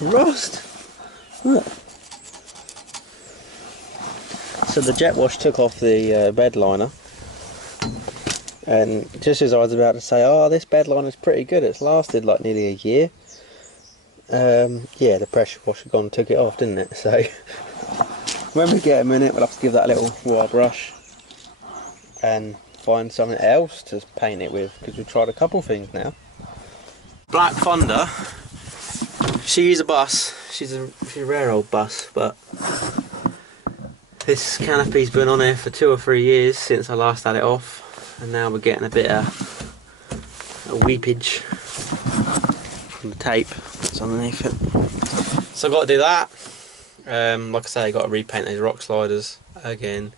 Rust. Look. So the jet wash took off the bed liner, and just as I was about to say, oh, this bed liner's pretty good, it's lasted like nearly a year, yeah, the pressure washer gone and took it off, didn't it? So when we get a minute, we'll have to give that a little wire brush and find something else to paint it with, because we've tried a couple things now. Black Thunder, she's a bus. She's a rare old bus, but this canopy's been on here for 2 or 3 years since I last had it off, and now we're getting a bit of a weepage from the tape that's underneath it. So I've got to do that. Like I say, I've got to repaint these rock sliders again.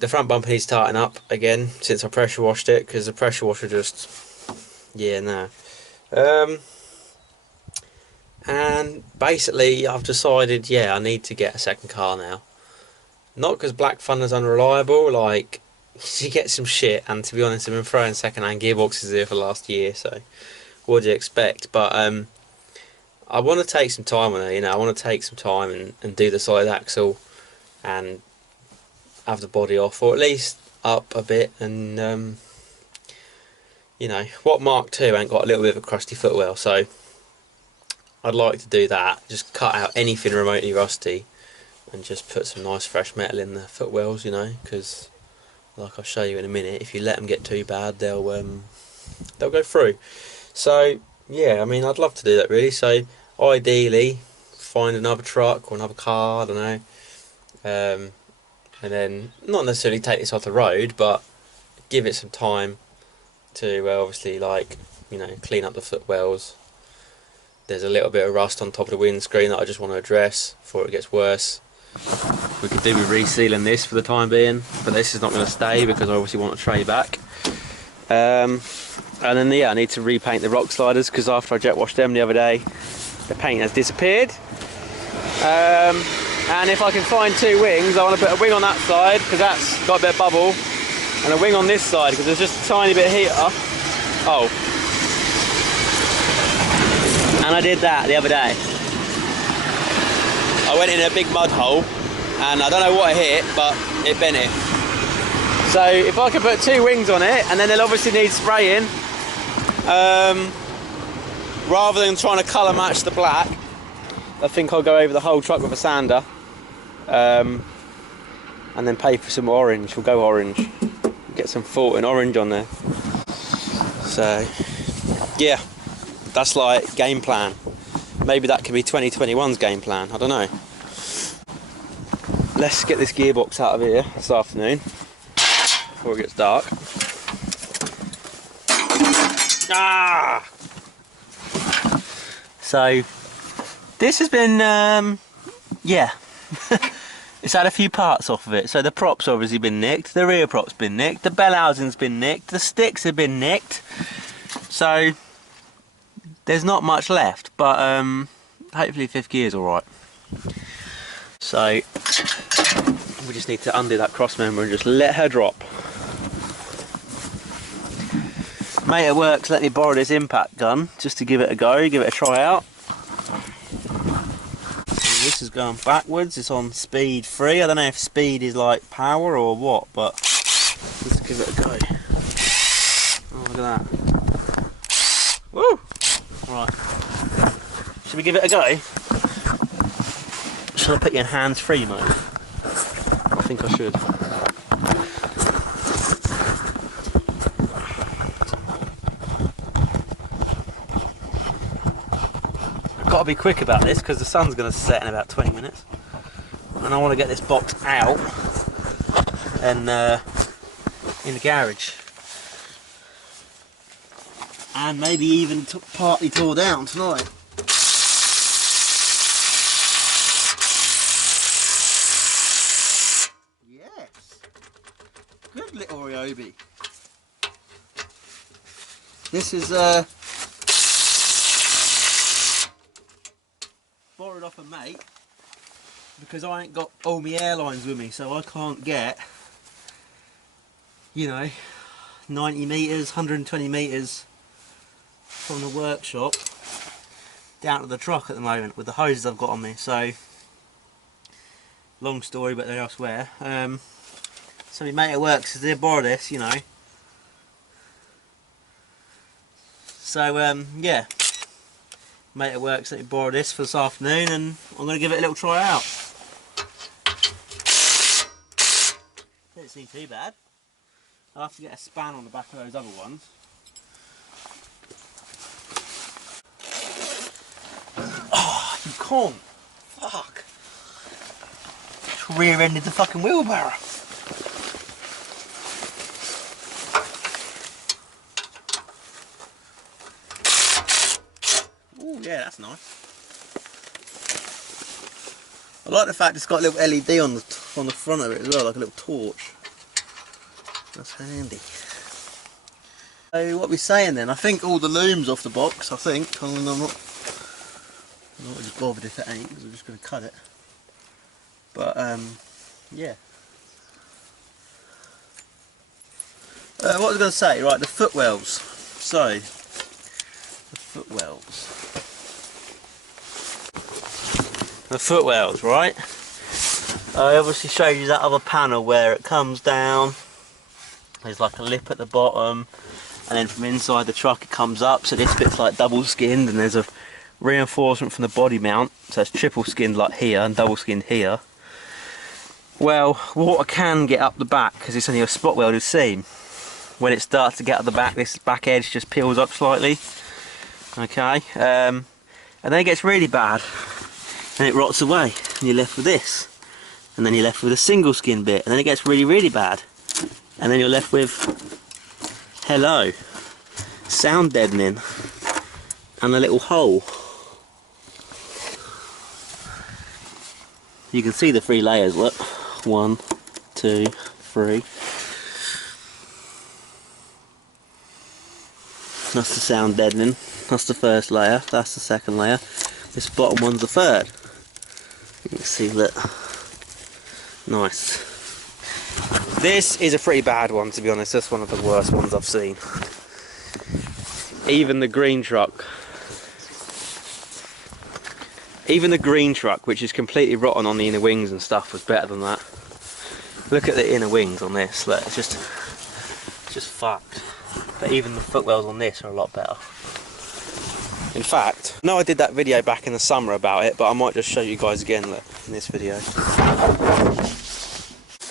The front bumper needs tightening up again since I pressure washed it, because the pressure washer just, yeah, no. And basically I've decided, yeah, I need to get a second car now. Not because Black Thunder's unreliable, like, she gets some shit, and to be honest, I've been throwing second-hand gearboxes here for the last year, so what do you expect? But I want to take some time on it, you know. I want to take some time and do the solid axle and have the body off, or at least up a bit, and you know, what Mark II ain't got a little bit of a crusty footwell, so I'd like to do that, just cut out anything remotely rusty and just put some nice fresh metal in the footwells, you know, because like I'll show you in a minute, if you let them get too bad, they'll go through. So yeah, I mean, I'd love to do that really. So ideally find another truck or another car, I don't know, and then not necessarily take this off the road, but give it some time to obviously, like, you know, clean up the footwells. There's a little bit of rust on top of the windscreen that I just want to address before it gets worse. We could do with resealing this for the time being, but this is not going to stay because I obviously want a tray back. And then yeah, I need to repaint the rock sliders, because after I jet washed them the other day, the paint has disappeared. And if I can find 2 wings, I want to put a wing on that side because that's got a bit of bubble, and a wing on this side because there's just a tiny bit of heater. Oh. And I did that the other day. I went in a big mud hole and I don't know what I hit, but it bent it. So if I could put 2 wings on it, and then they'll obviously need spraying, rather than trying to colour match the black, I think I'll go over the whole truck with a sander, and then pay for some orange. We'll go orange, get some Fulton orange on there. So yeah, that's like game plan. Maybe that could be 2021's game plan, I don't know. Let's get this gearbox out of here this afternoon before it gets dark. Ah! So this has been, yeah, it's had a few parts off of it. So the prop's obviously been nicked, the rear prop's been nicked, the bell housing's been nicked, the sticks have been nicked. So there's not much left, but hopefully 5th gear's alright. So we just need to undo that cross member and just let her drop. Mate at work's let me borrow this impact gun just to give it a go, give it a try out. And this is going backwards, it's on speed 3. I don't know if speed is like power or what, but let's give it a go. Oh, look at that. Woo! Right. Should we give it a go? Shall I put you in hands-free mode? I think I should. I've got to be quick about this because the sun's going to set in about 20 minutes. And I want to get this box out and in the garage. And maybe even partly tore down tonight. Yes, good little Ryobi. This is borrowed off a mate because I ain't got all my airlines with me, so I can't get, you know, 90 metres, 120 metres from the workshop down to the truck at the moment with the hoses I've got on me. So long story, but they're elsewhere. So we made it work, so they borrow this, you know. So yeah, made it work, so we borrow this for this afternoon, and I'm going to give it a little try out. Don't seem too bad. I'll have to get a span on the back of those other ones. Oh, you can't! Fuck! Rear-ended the fucking wheelbarrow. Oh yeah, that's nice. I like the fact it's got a little LED on the front of it as well, like a little torch. That's handy. So what are we saying then? I think all the loom's off the box. I think. I mean, I'm not just bothered if it ain't, because I'm just going to cut it. But yeah. What was I going to say? Right, the footwells. So the footwells. The footwells, right? I obviously showed you that other panel where it comes down. There's like a lip at the bottom, and then from inside the truck it comes up, so this bit's like double skinned, and there's a reinforcement from the body mount, so it's triple skinned like here and double skinned here. Well, water can get up the back because it's only a spot welded seam. When it starts to get up the back, this back edge just peels up slightly. Okay, and then it gets really bad and it rots away, and you're left with this, and then you're left with a single skin bit, and then it gets really, really bad. And then you're left with, hello, sound deadening and a little hole. You can see the 3 layers, look. 1, 2, 3. That's the sound deadening. That's the first layer, that's the second layer. This bottom one's the third. You can see that. Nice. This is a pretty bad one, to be honest. That's one of the worst ones I've seen. Even the green truck, which is completely rotten on the inner wings and stuff, was better than that. Look at the inner wings on this. Look, it's just fucked. But even the footwells on this are a lot better. In fact, I know I did that video back in the summer about it, but I might just show you guys again, look, in this video.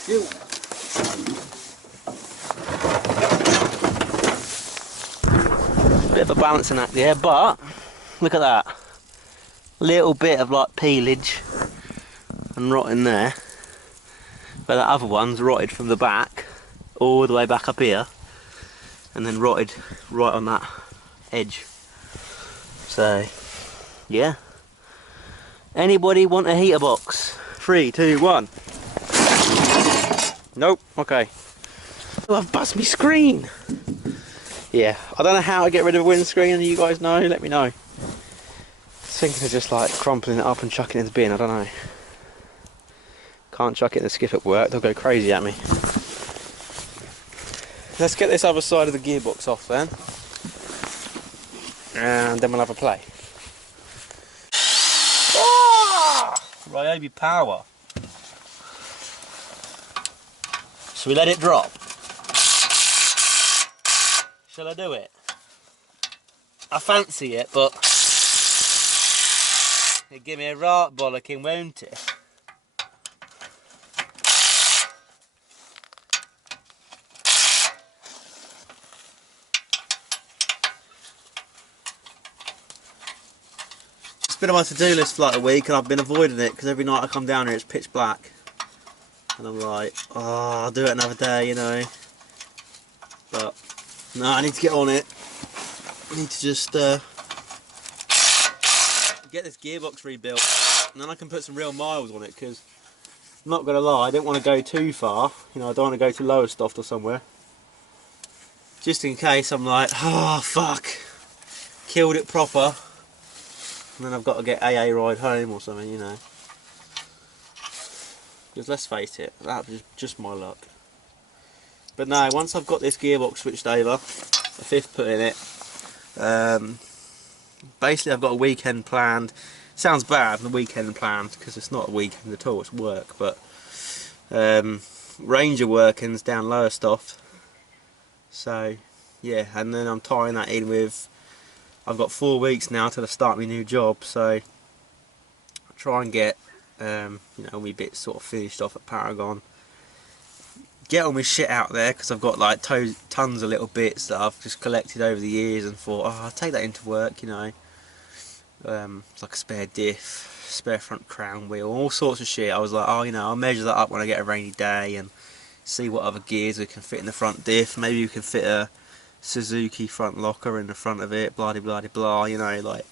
Ew. Bit of a balancing act there, but look at that. Little bit of like peelage and rot in there. But that other one's rotted from the back all the way back up here, and then rotted right on that edge. So yeah. Anybody want a heater box? 3, 2, 1. Nope, okay. Oh, I've buzzed my screen. Yeah, I don't know how to get rid of a windscreen. You guys know? Let me know. I was thinking of just like crumpling it up and chucking it in the bin. I don't know. Can't chuck it in the skip at work. They'll go crazy at me. Let's get this other side of the gearbox off then, and then we'll have a play. Ah! Ryobi power. Shall we let it drop? Shall I do it? I fancy it, but it'd give me a right bollocking, won't it? It's been on my to-do list for like a week, and I've been avoiding it because every night I come down here it's pitch black. And I'm like, oh, I'll do it another day, you know. But no, I need to get on it. I need to just get this gearbox rebuilt, and then I can put some real miles on it, because I'm not going to lie, I don't want to go too far. You know, I don't want to go to Lowestoft or somewhere. Just in case I'm like, oh fuck, killed it proper, and then I've got to get AA ride home or something, you know. Because let's face it, that was just my luck. But no, once I've got this gearbox switched over, a 5th put in it, Basically, I've got a weekend planned. Sounds bad, the weekend planned, because it's not a weekend at all, it's work, but Ranger working's down Lowestoft. So, yeah, and then I'm tying that in with, I've got 4 weeks now till I start my new job, so I'll try and get, you know, all my bits sort of finished off at Paragon. Get all my shit out there, because I've got like tons of little bits that I've just collected over the years and thought, oh, I'll take that into work, you know. It's like a spare diff, spare front crown wheel, all sorts of shit. I was like, oh, you know, I'll measure that up when I get a rainy day and see what other gears we can fit in the front diff. Maybe we can fit a Suzuki front locker in the front of it, blah blah blah, you know, like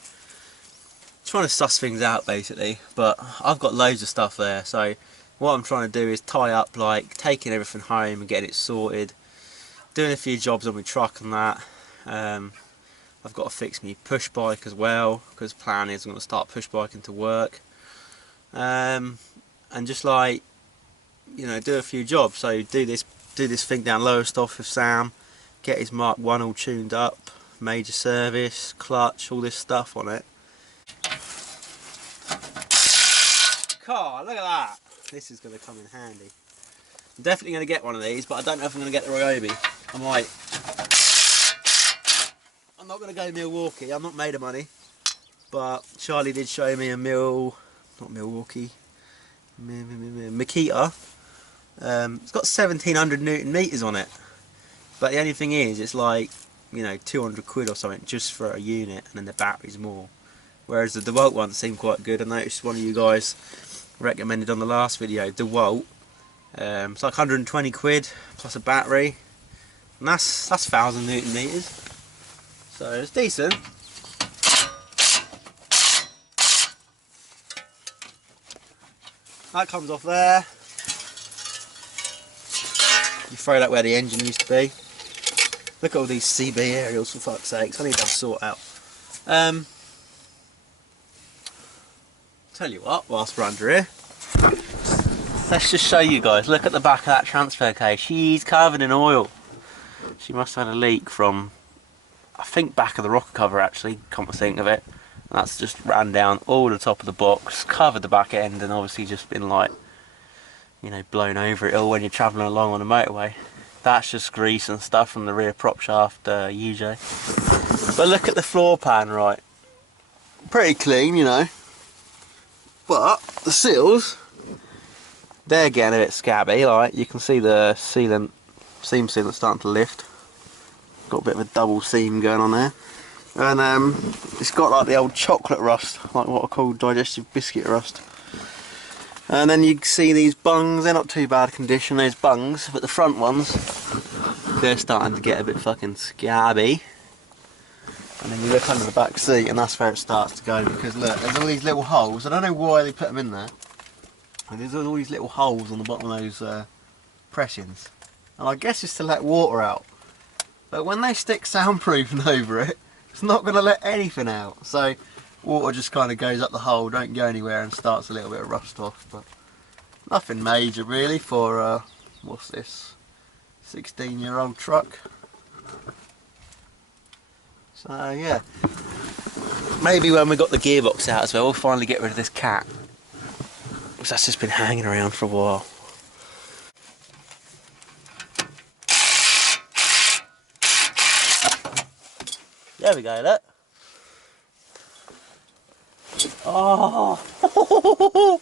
trying to suss things out basically. But I've got loads of stuff there, so what I'm trying to do is tie up, like taking everything home and getting it sorted, doing a few jobs on my truck and that. I've got to fix my push bike as well, because the plan is I'm going to start push biking to work, and just like, you know, do a few jobs. So do this thing down Lowestoft with Sam, get his Mark 1 all tuned up, major service, clutch, all this stuff on it. Car, look at that! This is going to come in handy. I'm definitely going to get one of these, but I don't know if I'm going to get the Ryobi. I might. I'm not going to go Milwaukee, I'm not made of money, but Charlie did show me a Makita. It's got 1700 Newton meters on it, but the only thing is, it's like, you know, 200 quid or something just for a unit, and then the battery's more. Whereas the DeWalt one seemed quite good. I noticed one of you guys recommended on the last video, DeWalt. It's like 120 quid plus a battery, and that's 1000 Newton meters. So it's decent. That comes off there. You throw that where the engine used to be. Look at all these CB aerials, for fuck's sakes. I need to sort out. Tell you what, whilst we're under here, let's just show you guys. Look at the back of that transfer case. She's covered in oil. She must have had a leak from, I think, back of the rocker cover actually, come to think of it. And that's just ran down all the top of the box, covered the back end, and obviously just been like, you know, blown over it all when you're travelling along on the motorway. That's just grease and stuff from the rear prop shaft UJ. But look at the floor pan, right? Pretty clean, you know. But the seals, they're getting a bit scabby. Like, you can see the seam sealant starting to lift. Got a bit of a double seam going on there, and it's got like the old chocolate rust, like what I call digestive biscuit rust. And then you can see these bungs, they're not too bad condition, those bungs, but the front ones, they're starting to get a bit fucking scabby. And then you look under the back seat and that's where it starts to go, because look, there's all these little holes. I don't know why they put them in there. And there's all these little holes on the bottom of those pressings. And I guess it's to let water out. But when they stick soundproofing over it, it's not going to let anything out. So water just kind of goes up the hole, don't go anywhere, and starts a little bit of rust off. But nothing major really for, what's this, 16-year-old truck. So yeah, maybe when we got the gearbox out as well, we'll finally get rid of this cat, because that's just been hanging around for a while. There we go, look. Oh,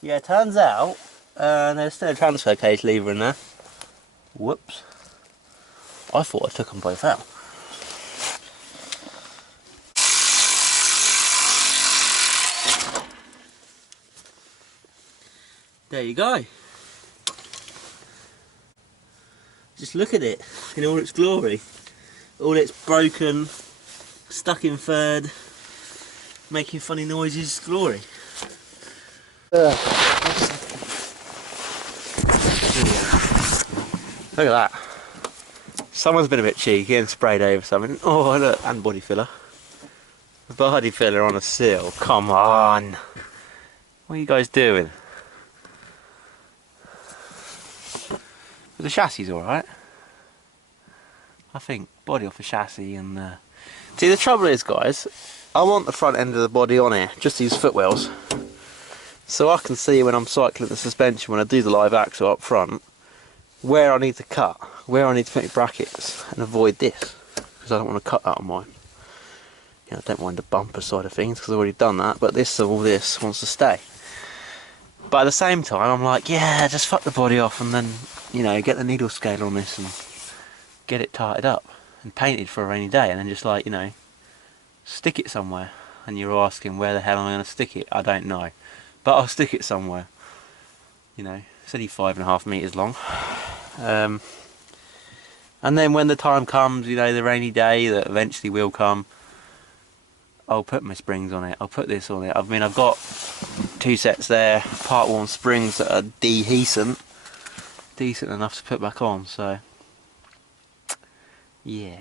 yeah, turns out there's still a transfer case lever in there. Whoops. I thought I took them both out. There you go. Just look at it in all its glory. All its broken, stuck in third, making funny noises, glory. Look at that. Someone's been a bit cheeky and sprayed over something. Oh look, and body filler. Body filler on a sill, come on. What are you guys doing? But the chassis alright. I think body off the chassis, and see, the trouble is, guys, I want the front end of the body on here, just these footwells, so I can see when I'm cycling the suspension, when I do the live axle up front, where I need to cut, where I need to put my brackets, and avoid this, because I don't want to cut that on mine. You know, I don't mind the bumper side of things, because I've already done that, but all this wants to stay. But at the same time, I'm like, yeah, just fuck the body off, and then, you know, get the needle scale on this, and get it tightened up, and painted for a rainy day, and then just like, you know, stick it somewhere. And you're asking, where the hell am I going to stick it? I don't know. But I'll stick it somewhere. You know, it's only 5.5 metres long. And then when the time comes, you know, the rainy day that eventually will come, I'll put my springs on it. I'll put this on it. I mean, I've got 2 sets there, part 1 springs that are decent enough to put back on, so yeah.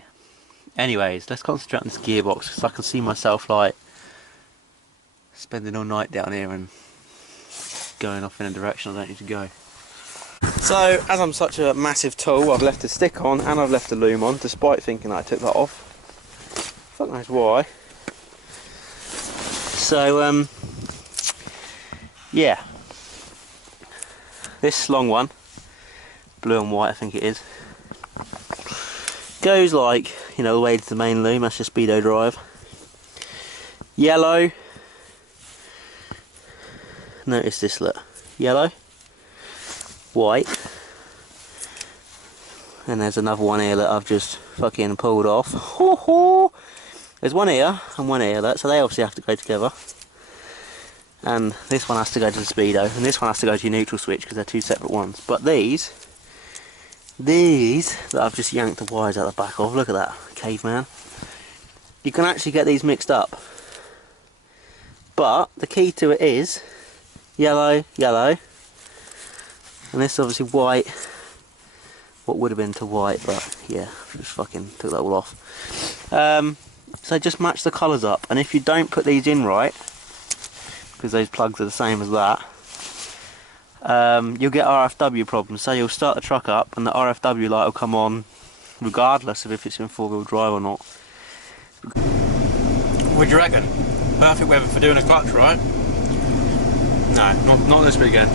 Anyways, let's concentrate on this gearbox, because I can see myself like spending all night down here and going off in a direction I don't need to go. So, as I'm such a massive tool, I've left the stick on and I've left the loom on, despite thinking that I took that off. Fuck knows why. So, yeah. This long one, blue and white I think it is, goes like, you know, the way to the main loom, that's your speedo drive. Yellow, notice this, look, yellow, white, and there's another one here that I've just fucking pulled off. Ho ho! There's one here and one here, look, so they obviously have to go together. And this one has to go to the speedo, and this one has to go to your neutral switch because they're 2 separate ones. But these that I've just yanked the wires out the back of, look at that, caveman. You can actually get these mixed up. But the key to it is yellow, yellow, and this is obviously white, what would have been to white, but yeah, just fucking took that all off. So just match the colours up, and if you don't put these in right, because those plugs are the same as that, you'll get RFW problems. So you'll start the truck up and the RFW light will come on regardless of if it's in 4-wheel drive or not. What do you reckon? Perfect weather for doing a clutch, right? No, not this weekend.